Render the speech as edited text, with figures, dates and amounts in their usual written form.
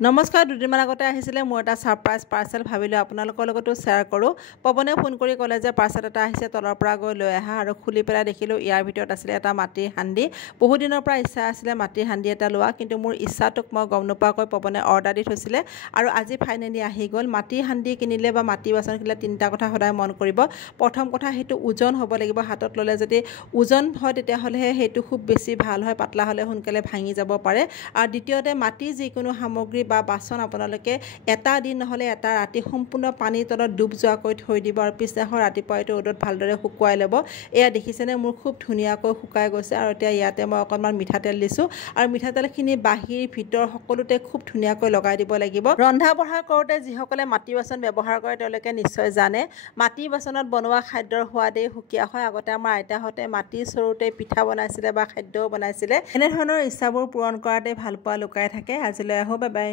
নমস্কাৰ দুদিনমান আগতে আহিছিলে মোৰ এটা সাৰপ্ৰাইজ পাৰ্সেল ভাবিলো আপোনালোকৰ লগতো শেয়াৰ কৰোঁ পৱনে ফোন কৰি ক'লে যে পাৰ্সেল এটা আহিছে তলৰ পৰা গৈ লৈ আহা আৰু খুলি পেলাই দেখিলো ইয়াৰ ভিতৰত আছিল এটা মাটিৰ হাণ্ডি বহু দিনৰ পৰা ইচ্ছা আছিলে মাটিৰ হাণ্ডি এটা লোৱা কিন্তু মোৰ ইচ্ছাটোক মই গম নোপোৱাকৈ পৱনে অৰ্ডাৰ দি থৈছিলে আৰু আজি ফাইনেলি আহি গ'ল মাটিৰ হাণ্ডি কিনিলে বা মাটি বাচন কিনিলে তিনিটা কথা সদায় মন কৰিব প্ৰথম কথা হেতু ওজন হ'ব লাগিব হাতত ল'লে যদি ওজন হয় তেতিয়া হ'লে হেতু খুব বেছি ভাল হয় পাতলা হ'লে সোনকালে ভাঙি যাব পাৰে আৰু দ্বিতীয়তে মাটি যিকোনো সামগ্ৰী বা বাচন আপোনালোকে এটা দিন নহলে এটা ৰাতি সম্পূৰ্ণ পানীৰ তলত ডুব যোৱাকৈ থৈ দিব আৰু পিছদিনাখন ৰাতিপুৱা এইটো ৰ'দত ভালদৰে শুকুৱাই ল'ব এয়া দেখিছেনে মোৰ খুব ধুনীয়াকৈ শুকাই গৈছে আৰু এতিয়া ইয়াতে মই অকণমান মিঠাতেল দিছোঁ আৰু মিঠাতেলখিনি বাহিৰ ভিতৰ সকলোতে খুব ধুনীয়াকৈ লগাই দিব লাগিব ৰন্ধা বঢ়া কৰোঁতে যিসকলে মাটি বাচন ব্যৱহাৰ কৰে তেওঁলোকে নিশ্চয় জানে মাটি বাচনত বনোৱা খাদ্যৰ সোৱাদেই সুকীয়া হয় আগতে আমাৰ আইতাহঁতে মাটিৰ চৰুতে পিঠা বনাইছিলে বা খাদ্যও বনাইছিলে এনেধৰণৰ ইচ্ছাবোৰ পূৰণ কৰাতে ভাল পোৱা লুকাই থাকে আজিলৈ আহো বাই বাই